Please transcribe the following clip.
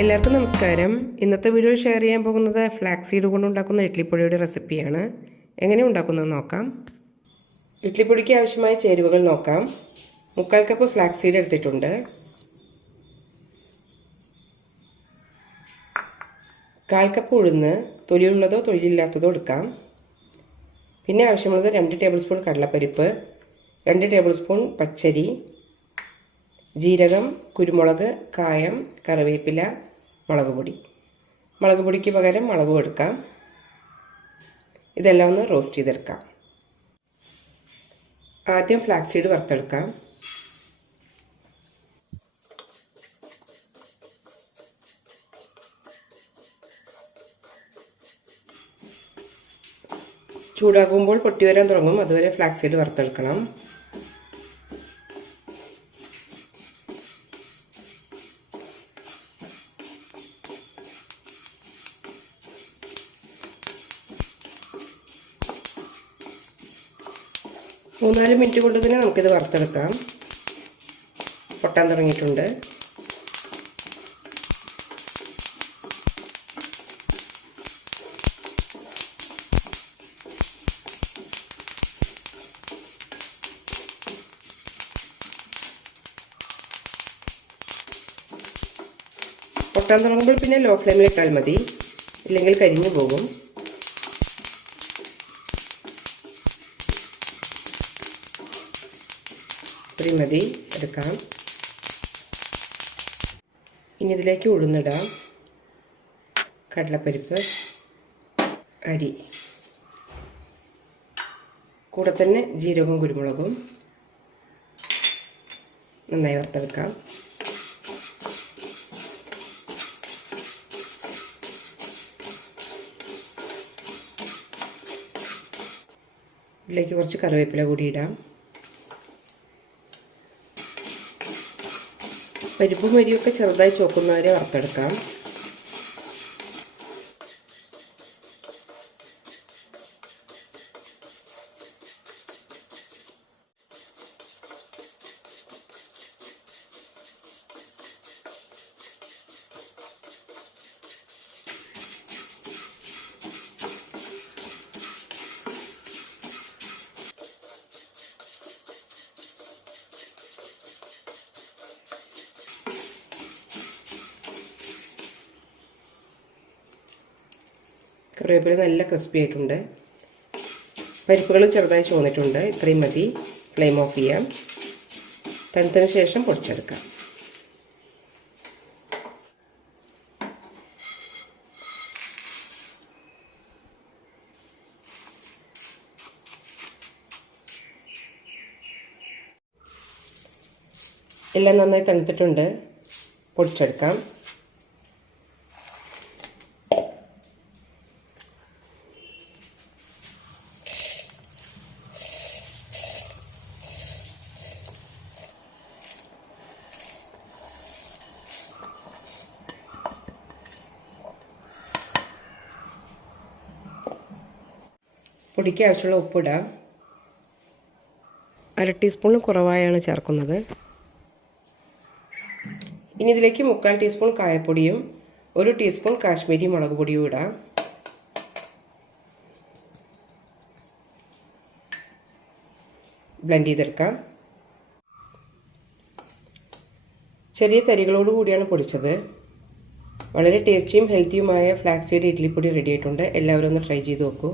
എല്ലാവർക്കും നമസ്കാരം. ഇന്നത്തെ വീഡിയോയിൽ ഷെയർ ചെയ്യാൻ പോകുന്നത് ഫ്ലാക്സ് സീഡ് കൊണ്ടുണ്ടാക്കുന്ന ഇഡ്ലിപ്പൊടിയുടെ റെസിപ്പിയാണ് എങ്ങനെ ഉണ്ടാക്കുന്നത് നോക്കാം. ഇഡ്ലിപ്പൊടിക്ക് ആവശ്യമായ ചേരുവകൾ നോക്കാം. മുക്കാൽ കപ്പ് ഫ്ലാക്സ് സീഡ് എടുത്തിട്ടുണ്ട്. കാൽ കപ്പ് ഉഴുന്ന് തൊലിയുള്ളതോ തൊലിയില്ലാത്തതോ എടുക്കാം. പിന്നെ ആവശ്യമുള്ളത് രണ്ട് ടേബിൾ സ്പൂൺ കടലപ്പരിപ്പ് രണ്ട് ടേബിൾ സ്പൂൺ പച്ചരി ജീരകം കുരുമുളക് കായം കറിവേപ്പില മുളക് പൊടി. മുളക് പൊടിക്ക് പകരം മുളകും എടുക്കാം. ഇതെല്ലാം ഒന്ന് റോസ്റ്റ് ചെയ്തെടുക്കാം. ആദ്യം ഫ്ലാക്സ് സീഡ് വറുത്തെടുക്കാം. ചൂടാകുമ്പോൾ പൊട്ടി വരാൻ തുടങ്ങും. അതുവരെ ഫ്ലാക്സ് സീഡ് വറുത്തെടുക്കണം. മൂന്നാൽ മിനിറ്റ് കൊണ്ട് തന്നെ നമുക്കിത് വറുത്തെടുക്കാം. പൊട്ടാൻ തുടങ്ങിയിട്ടുണ്ട്. പൊട്ടാൻ തുടങ്ങുമ്പോൾ പിന്നെ ലോ ഫ്ലെയിമിൽ ഇട്ടാൽ മതി. ഇല്ലെങ്കിൽ കരിഞ്ഞു പോകും. ഇത്രയും മതി എടുക്കാം. ഇനി ഇതിലേക്ക് ഉഴുന്നിടാം. കടലപ്പരിപ്പ് അരി. കൂടെ തന്നെ ജീരകവും കുരുമുളകും. നന്നായി വറുത്തെടുക്കാം. ഇതിലേക്ക് കുറച്ച് കറിവേപ്പില കൂടി ഇടാം. പരിപ്പും മരിയൊക്കെ ചെറുതായി ചോക്കുന്നവരെ വറുത്തെടുക്കാം. കറിവേപ്പില നല്ല ക്രിസ്പി ആയിട്ടുണ്ട്. പരിപ്പുകൾ ചെറുതായി ചുവന്നിട്ടുണ്ട്. ഇത്രയും മതി. ഫ്ലെയിം ഓഫ് ചെയ്യാം. തണുത്തതിന് ശേഷം പൊടിച്ചെടുക്കാം. എല്ലാം നന്നായി തണുത്തിട്ടുണ്ട്. പൊടിച്ചെടുക്കാം. പൊടിക്ക് ആവശ്യമുള്ള ഉപ്പിടാം. അര ടീസ്പൂണിന് കുറവായാണ് ചേർക്കുന്നത്. ഇനി ഇതിലേക്ക് മുക്കാൽ ടീസ്പൂൺ കായപ്പൊടിയും ഒരു ടീസ്പൂൺ കാശ്മീരി മുളക് പൊടിയും ഇടാം. ബ്ലെൻഡ് ചെയ്തെടുക്കാം. ചെറിയ തരികളോട് കൂടിയാണ് പൊടിച്ചത്. വളരെ ടേസ്റ്റിയും ഹെൽത്തിയുമായ ഫ്ലാക്സ് സീഡ് ഇഡ്ലിപ്പൊടി റെഡി ആയിട്ടുണ്ട്. എല്ലാവരും ഒന്ന് ട്രൈ ചെയ്ത് നോക്കൂ.